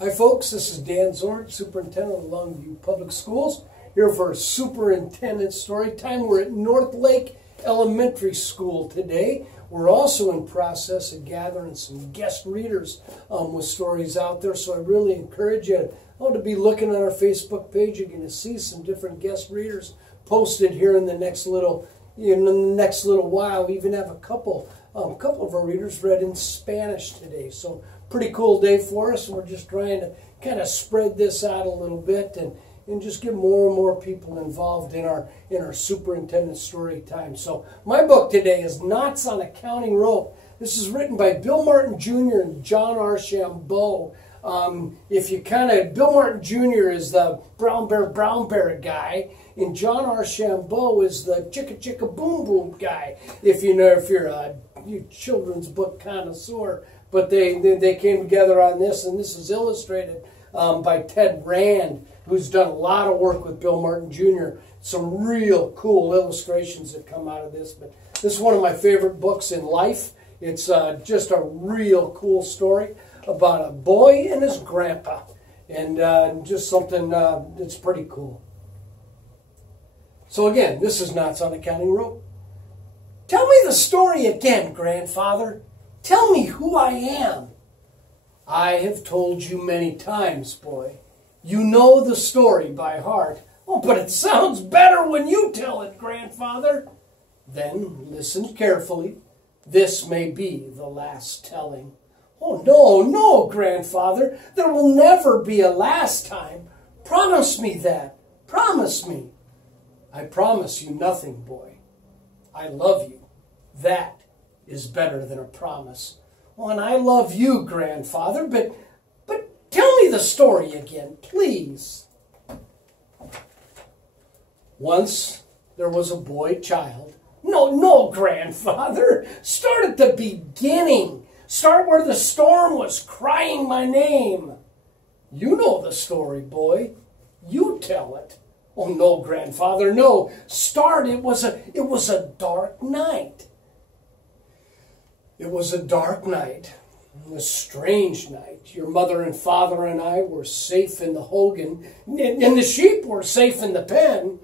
Hi folks, this is Dan Zorn, Superintendent of Longview Public Schools, here for Superintendent Story Time. We're at North Lake Elementary School today. We're also in process of gathering some guest readers with stories out there, so I really encourage you to be looking on our Facebook page. You're going to see some different guest readers posted here in the next little while. We even have a couple of our readers read in Spanish today, so pretty cool day for us. We're just trying to kind of spread this out a little bit and just get more and more people involved in our superintendent story time. So my book today is Knots on a Counting Rope. This is written by Bill Martin Jr. and John Archambault. Bill Martin Jr. is the brown bear guy, and John Archambault is the chicka chicka boom boom guy. If you're a children's book connoisseur. But they came together on this, and this is illustrated by Ted Rand, who's done a lot of work with Bill Martin Jr. Some real cool illustrations that come out of this. But this is one of my favorite books in life. It's just a real cool story about a boy and his grandpa, and just something that's pretty cool. So again, this is Knots on a Counting Rope. Tell me the story again, grandfather. Tell me who I am. I have told you many times, boy. You know the story by heart. Oh, but it sounds better when you tell it, grandfather. Then listen carefully. This may be the last telling. Oh, no, grandfather. There will never be a last time. Promise me that. Promise me. I promise you nothing, boy. I love you. That is better than a promise. Well, and I love you, grandfather, but tell me the story again, please. Once there was a boy child. No, grandfather. Start at the beginning. Start where the storm was crying my name. You know the story, boy. You tell it. Oh, no, grandfather, no. Start. It was a dark night. It was a dark night, a strange night. Your mother and father and I were safe in the hogan, and the sheep were safe in the pen,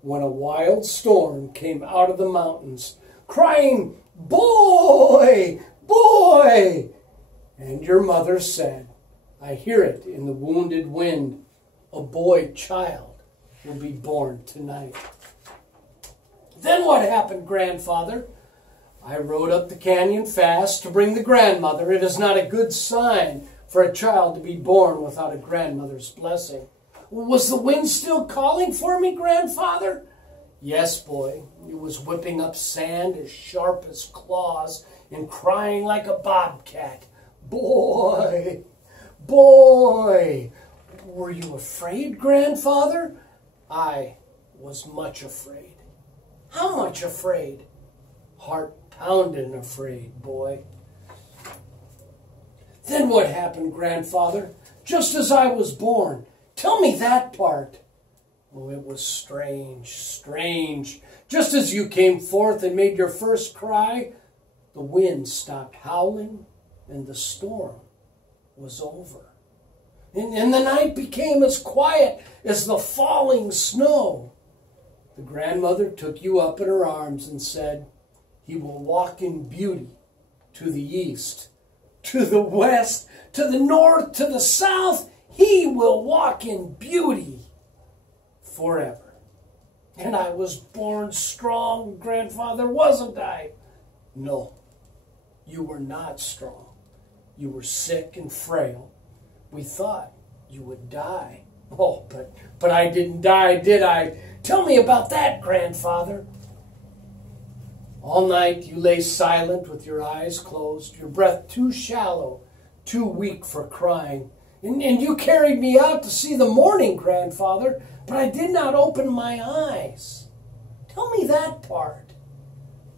when a wild storm came out of the mountains, crying, "Boy, boy!" And your mother said, "I hear it in the wounded wind. A boy child will be born tonight." Then what happened, grandfather? I rode up the canyon fast to bring the grandmother. It is not a good sign for a child to be born without a grandmother's blessing. Was the wind still calling for me, grandfather? Yes, boy. It was whipping up sand as sharp as claws and crying like a bobcat. Boy, boy. Were you afraid, grandfather? I was much afraid. How much afraid? Heart-pounding afraid, boy. Then what happened, grandfather? Just as I was born. Tell me that part. Oh, it was strange, strange. Just as you came forth and made your first cry, the wind stopped howling and the storm was over. And the night became as quiet as the falling snow. The grandmother took you up in her arms and said, "He will walk in beauty to the east, to the west, to the north, to the south. He will walk in beauty forever." And I was born strong, grandfather, wasn't I? No, you were not strong. You were sick and frail. We thought you would die. Oh, but I didn't die, did I? Tell me about that, grandfather. All night you lay silent with your eyes closed, your breath too shallow, too weak for crying. And you carried me out to see the morning, grandfather, but I did not open my eyes. Tell me that part.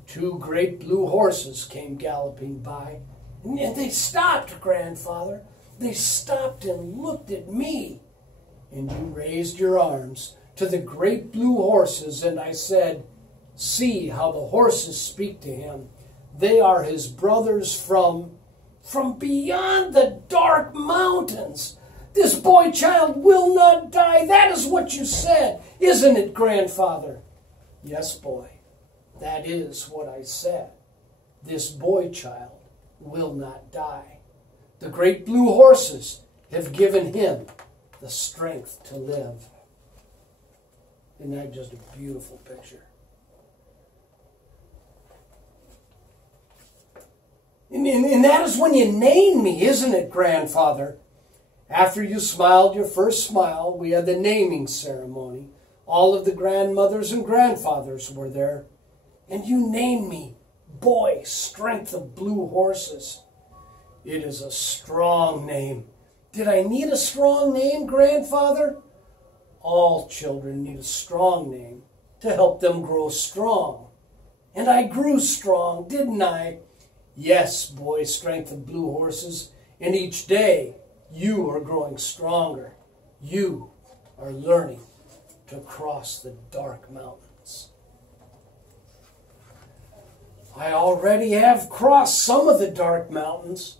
Two great blue horses came galloping by, and they stopped, grandfather. They stopped and looked at me. And you raised your arms to the great blue horses, and I said, "See how the horses speak to him. They are his brothers from beyond the dark mountains. This boy child will not die. That is what you said, isn't it, grandfather? Yes, boy, that is what I said. This boy child will not die. The great blue horses have given him the strength to live. Isn't that just a beautiful picture? And that is when you named me, isn't it, grandfather? After you smiled your first smile, we had the naming ceremony. All of the grandmothers and grandfathers were there. And you named me Boy Strength of Blue Horses. It is a strong name. Did I need a strong name, grandfather? All children need a strong name to help them grow strong. And I grew strong, didn't I? Yes, Boy Strength of Blue Horses, and each day you are growing stronger. You are learning to cross the dark mountains. I already have crossed some of the dark mountains.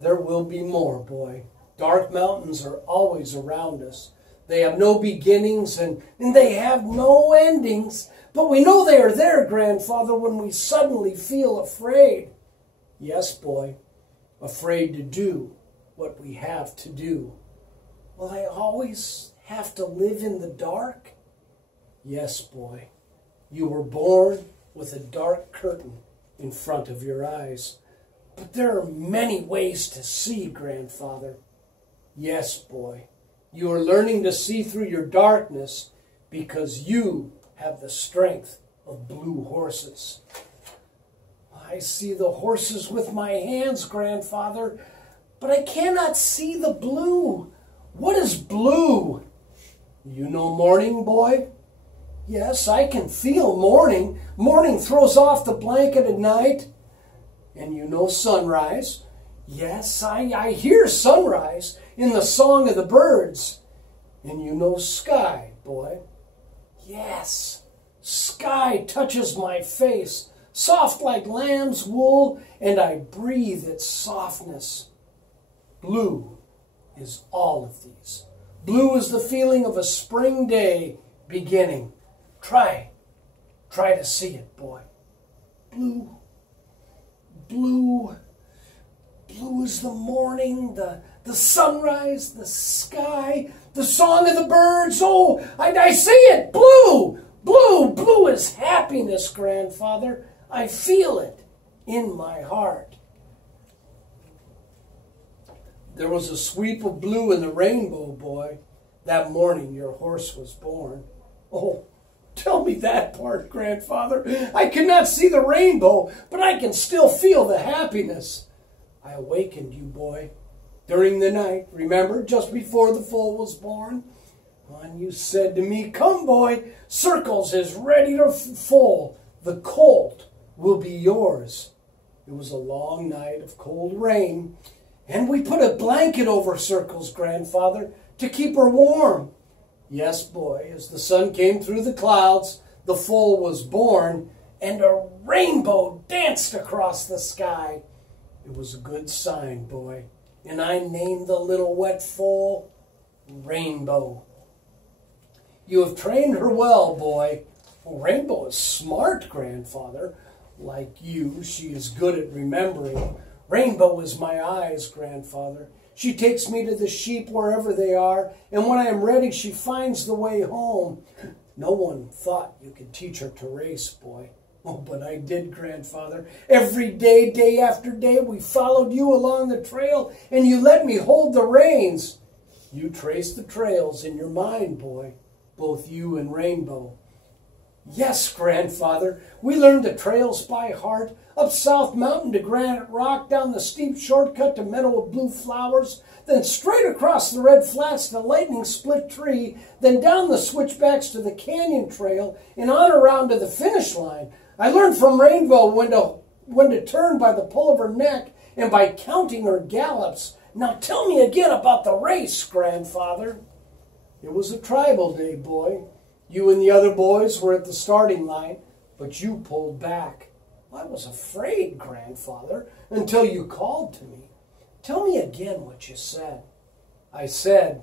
There will be more, boy. Dark mountains are always around us. They have no beginnings and they have no endings. But we know they are there, grandfather, when we suddenly feel afraid. Yes, boy, afraid to do what we have to do. Will I always have to live in the dark? Yes, boy, you were born with a dark curtain in front of your eyes. But there are many ways to see, grandfather. Yes, boy, you are learning to see through your darkness because you have the strength of blue horses. I see the horses with my hands, grandfather, but I cannot see the blue. What is blue? You know morning, boy? Yes, I can feel morning. Morning throws off the blanket at night. And you know sunrise? Yes, I hear sunrise in the song of the birds. And you know sky, boy? Yes, sky touches my face, soft like lamb's wool, and I breathe its softness. Blue is all of these. Blue is the feeling of a spring day beginning. Try to see it, boy. Blue, blue, blue is the morning, the sunrise, the sky, the song of the birds. Oh, I see it, blue, blue, blue is happiness, grandfather. I feel it in my heart. There was a sweep of blue in the rainbow, boy. That morning your horse was born. Oh, tell me that part, grandfather. I cannot see the rainbow, but I can still feel the happiness. I awakened you, boy, during the night, remember, just before the foal was born. And you said to me, come, boy, Circles is ready to foal. The colt will be yours. It was a long night of cold rain, and we put a blanket over Circles, grandfather, to keep her warm. Yes, boy, as the sun came through the clouds, the foal was born, and a rainbow danced across the sky. It was a good sign, boy, and I named the little wet foal Rainbow. You have trained her well, boy. Well, Rainbow is smart, grandfather. Like you, she is good at remembering. Rainbow is my eyes, grandfather. She takes me to the sheep wherever they are, and when I am ready, she finds the way home. No one thought you could teach her to race, boy. Oh, but I did, grandfather. Every day, day after day, we followed you along the trail, and you let me hold the reins. You traced the trails in your mind, boy, both you and Rainbow. Yes, grandfather, we learned the trails by heart, up South Mountain to Granite Rock, down the steep shortcut to Meadow of Blue Flowers, then straight across the Red Flats to Lightning Split Tree, then down the switchbacks to the Canyon Trail, and on around to the finish line. I learned from Rainbow when to turn by the pull of her neck and by counting her gallops. Now tell me again about the race, grandfather. It was a tribal day, boy. You and the other boys were at the starting line, but you pulled back. I was afraid, grandfather, until you called to me. Tell me again what you said. I said,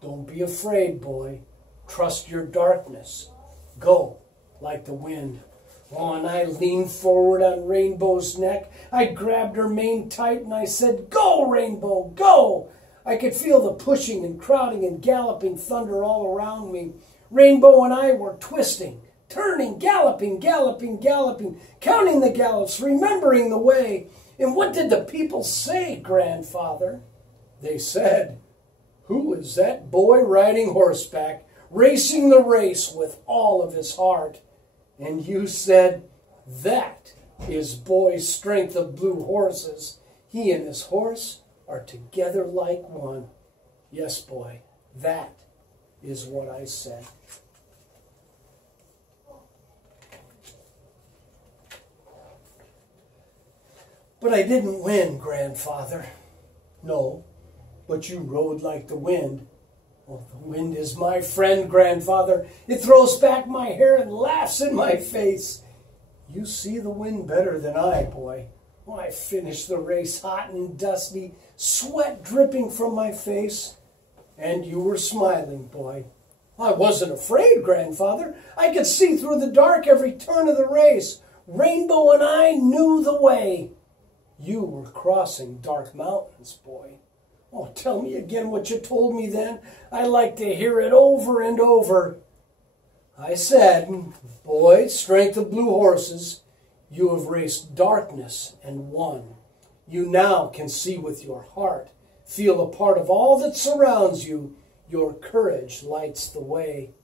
don't be afraid, boy. Trust your darkness. Go like the wind. Oh, and I leaned forward on Rainbow's neck. I grabbed her mane tight and I said, go, Rainbow, go! I could feel the pushing and crowding and galloping thunder all around me. Rainbow and I were twisting, turning, galloping, galloping, galloping, counting the gallops, remembering the way. And what did the people say, Grandfather? They said, who is that boy riding horseback, racing the race with all of his heart? And you said, that is boy's strength of blue horses. He and his horse are together like one. Yes, boy, that is what I said. But I didn't win, Grandfather. No, but you rode like the wind. Well, the wind is my friend, Grandfather. It throws back my hair and laughs in my face. You see the wind better than I, boy. Well, I finished the race hot and dusty, sweat dripping from my face. And you were smiling, boy. I wasn't afraid, Grandfather. I could see through the dark every turn of the race. Rainbow and I knew the way. You were crossing dark mountains, boy. Oh, tell me again what you told me then. I like to hear it over and over. I said, boy, strength of blue horses, you have raced darkness and won. You now can see with your heart, feel a part of all that surrounds you. Your courage lights the way.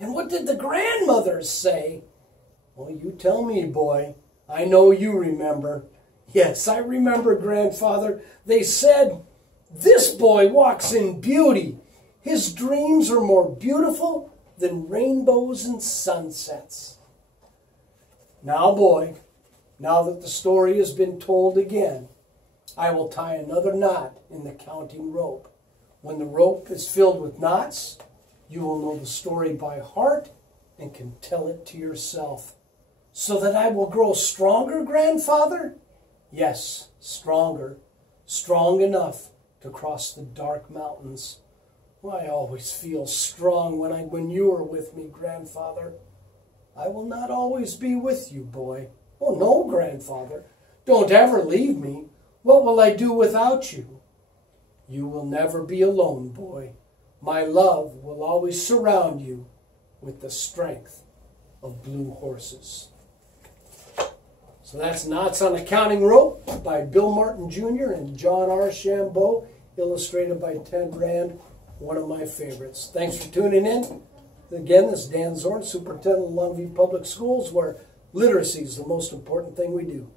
And what did the grandmothers say? Well, you tell me, boy. I know you remember. Yes, I remember, Grandfather. They said, this boy walks in beauty. His dreams are more beautiful than rainbows and sunsets. Now, boy, now that the story has been told again, I will tie another knot in the counting rope. When the rope is filled with knots, you will know the story by heart and can tell it to yourself. So that I will grow stronger, Grandfather? Yes, stronger. Strong enough to cross the dark mountains. Well, I always feel strong when you are with me, Grandfather. I will not always be with you, boy. Oh, no, Grandfather. Don't ever leave me. What will I do without you? You will never be alone, boy. My love will always surround you with the strength of blue horses. So that's Knots on a Counting Rope by Bill Martin Jr. and John Archambault, illustrated by Ted Rand, one of my favorites. Thanks for tuning in. Again, this is Dan Zorn, Superintendent of Longview Public Schools, where literacy is the most important thing we do.